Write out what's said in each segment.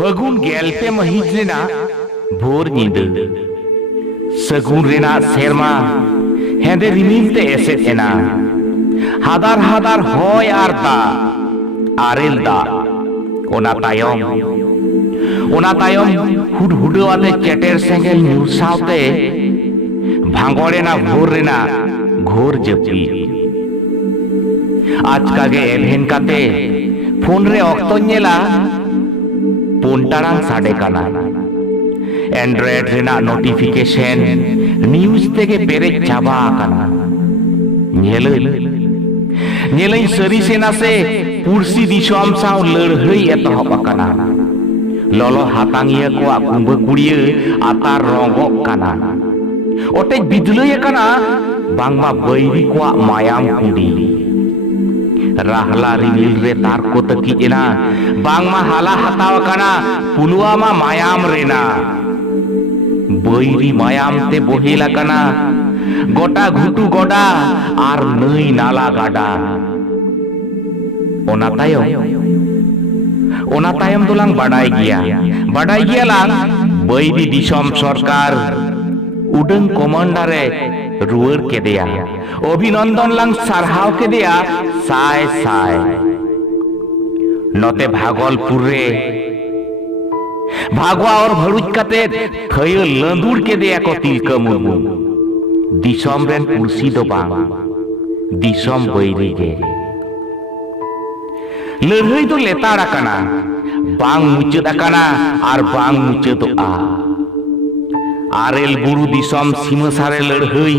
फगुन गेलपे महित रेना भोर नींद सगुन रेना सेरमा हेंदे रिमिल ते एसेट एना हादार हादार होय आर दा आरेल दा ओना तायम हुडहुडवाते चेटेर सेंगेल न्यूर सावते भांगोरेना भोर रेना घोर जपी आज कागे एभेन काते फोन रे ऑक्तो नेला पोंटारांग साडे काना एंड्रॉइड रेना नोटिफिकेशन न्यूज तेगे पेरे चाबा काना नेलई सरी सेना से पुरसी दिसोम साव लड़हई एतहब काना ललो हातांगिया को कुंभ कुड़िया आतार रंगोक काना ओटे बिदलय काना बांगमा बैरी को मायाम कुंडी राहला रिमिल रे तार को तकी एना बांगमा हाला हताव काना पुलवामा मायाम रेना बैरी मायाम ते बोहेला काना गोटा घुटू गोडा आर नई नाला गाडा ओना तायम दोलांग बाडाय गिया लांग बैरी दिसोम सरकार उडन कमांडारे रुवर केदेया अभिनंदन लांग सारहाव केदेया साय साय नते भागलपुर रे भागवा और भरुच काते थय लंदुर केदेया को तिलका मुर्मू दिसोम रेन पुरसी दो बांग दिसोम बैरी गे लड़हई तो लेताड़ आकाना बांग मुचाद आकाना आर बांग मुचादोआ आरेल बुरु दिसोम सीमा सारे लड़हई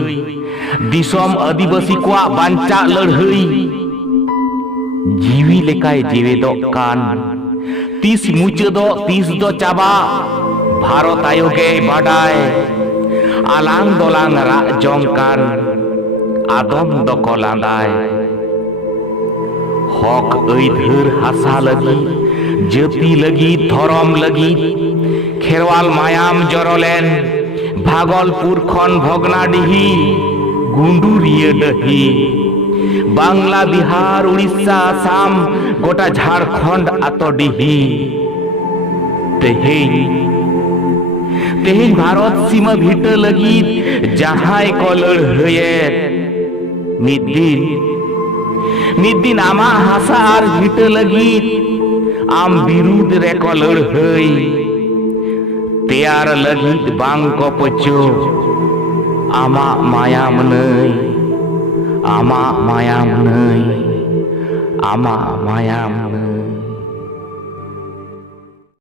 दिसोम आदिवासी को बांचा लड़हई जीवी लेकाय जेवेदो कान तीस मुचादो तीस दो चाबा भारत आयोगे बाडाय आलांग दोलांग राग जंकान आदम दको लांदाय हक ऐधर हासा लगी जाति लगी धरम लगी खेरवाल मायाम जरलेन भागलपुर खन भगनाडिही गुंडुरिया डही बांग्ला बिहार उड़ीसा आसाम गोटा झारखंड आतडिही तेहेन भारत सीमा भीट लगी जहां को लड़हये मिद दिन आमा हासा आर भीट लगी आम बिरुद रे को लड़हई तैयार लगी बांग को पचो आमा मायाम नई आमा मायाम नई आमा मायाम नई।